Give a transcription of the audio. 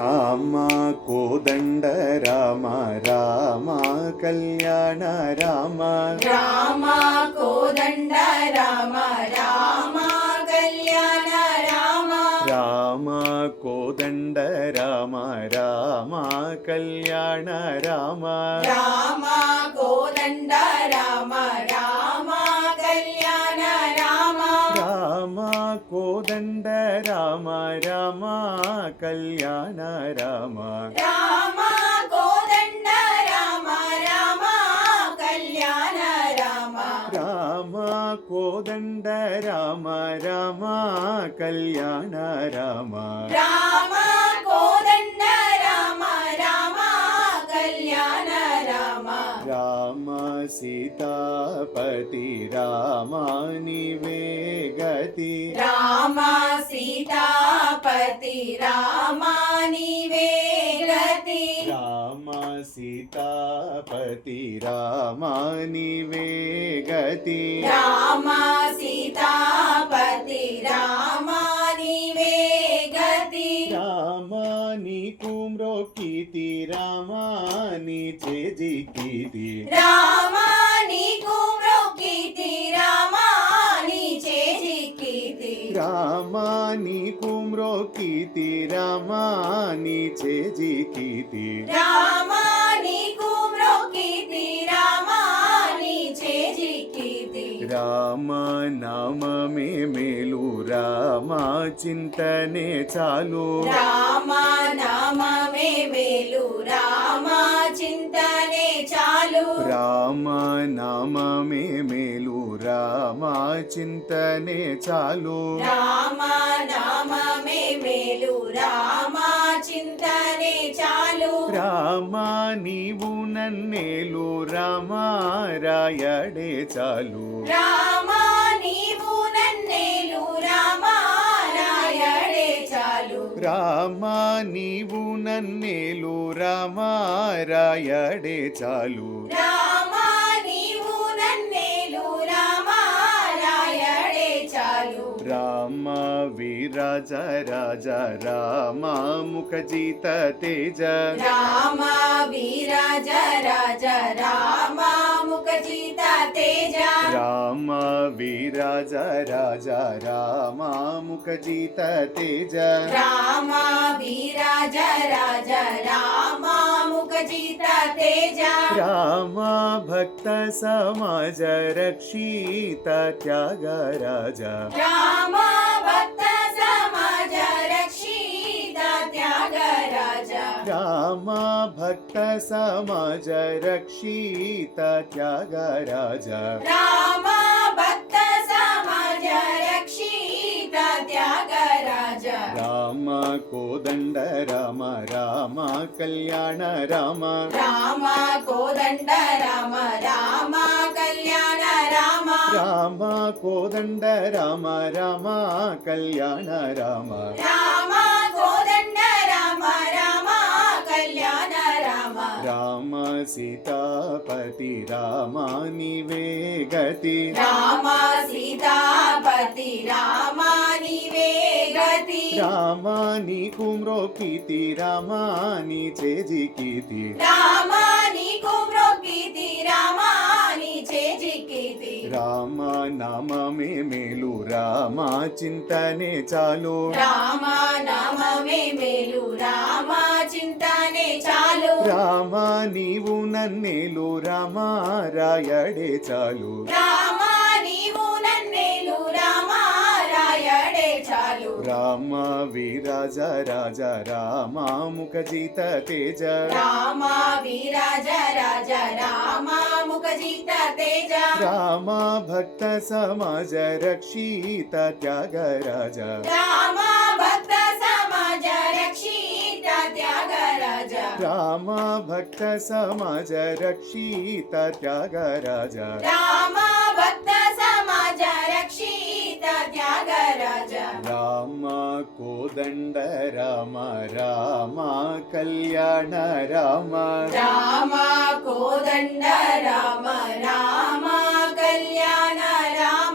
రామ కోదండ రామ రామ కళ్యాణ రామ రామ కోదండ రామ రామ కళ్యాణ రామ రామ కోదండ రామ రామ కళ్యాణ రామ రామ కోదండ రామ రామ కళ్యాణ రామ రామ కోదండ రామ రామ కళ్యాణ రామ రామ కోదండ రామ రామ కళ్యాణ రామ రామ కోదండ రామ రామ కళ్యాణ రామ రామ కోదండ రామ రామ కళ్యాణ రామ రామ సీతాపతి రామ నీవే గతి రామ సీతాపతి రామ నీవే గతి రామ సీతాపతి రామ నీవే గతి రామ సీతాపతి రామ నీవే గతి రామ నీకు మ్రోకితి రామ నీ చేజికితి రామ నీకు మ్రొక్కితి రామ నీ చేజిక్కితి రామ నీకు మ్రోకితి రామ నీ చేజికితి రామ నీకు మ్రొక్కితి రామ నీ చేజిక్కితి రామ నామమే మేలు రామ చింతనే చాలు రామ నామమే మేలు రామ చింతనే చాలు రామ నామమే మేలు రామ చింతనే చాలు రామ నామమే మేలు రామ చింతనే చాలు రామ నీవు నన్నేలు రామ రాయడే చాలు రామ నీవు నన్నేలు రామ రాయడే చాలు రామ నీవు నన్నేలు రామ రాయడే చాలు రామ నీవు నన్నేలు రామ రాయడే చాలు రామ వీరాజ రాజ రామ ముఖజిత తేజ రామ వీరాజ రాజ రామ ముఖజిత తేజ రామ వీరాజ రాజ రామ ముఖజిత తేజ రామ వీరాజ రాజ రామ ముఖజిత తేజ రామ భక్త సమాజ రక్షిత త్యాగ రాజ రామ భక్త సమాజ రక్షిత త్యాగ రాజ రామ భక్త సమాజ రక్షిత త్యాగ రాజ రామ భక్త సమాజ రక్షిత త్యాగ రాజ రామ కోదండ రామ రామ కళ్యాణ రామ రామ కోదండ రామ రామ కళ్యాణ రామ రామ కోదండ రామ రామ కళ్యాణ రామ రామ కోదండ రామ రామ కళ్యాణ రామ రామ సీతాపతి రామ నీవే గతి రామ సీతాపతి రామ నీవే గతి రామ నీకు మ్రోకితి రామ నీ చేజికితి రామ నీకు మ్రొక్కితి రామ నీ చేజిక్కితి రామ నామమే మేలు రామ చింతనే చాలు రామ నామమే మేలు రామ చింతనే చాలు రామ నీవు నన్నేలు రామ రాయడే చాలు రామ నీవు నన్నేలు రామ రాయడే చాలు రామ వీరాజ రాజ రామ ముఖజిత తేజ రామ వీరాజ రాజ రామ ముఖజిత తేజ రామ భక్త సమాజ రక్షిత త్యాగ రాజ రామ భక్త సమాజ రక్షిత త్యాగ రాజ రామ భక్త సమాజ రక్షిత త్యాగ రాజ రామ భక్త సమాజ రక్షిత త్యాగ రాజ రామ కోదండ రామ రామ కళ్యాణ రామ రామ కోదండ రామ రామ కళ్యాణ రామ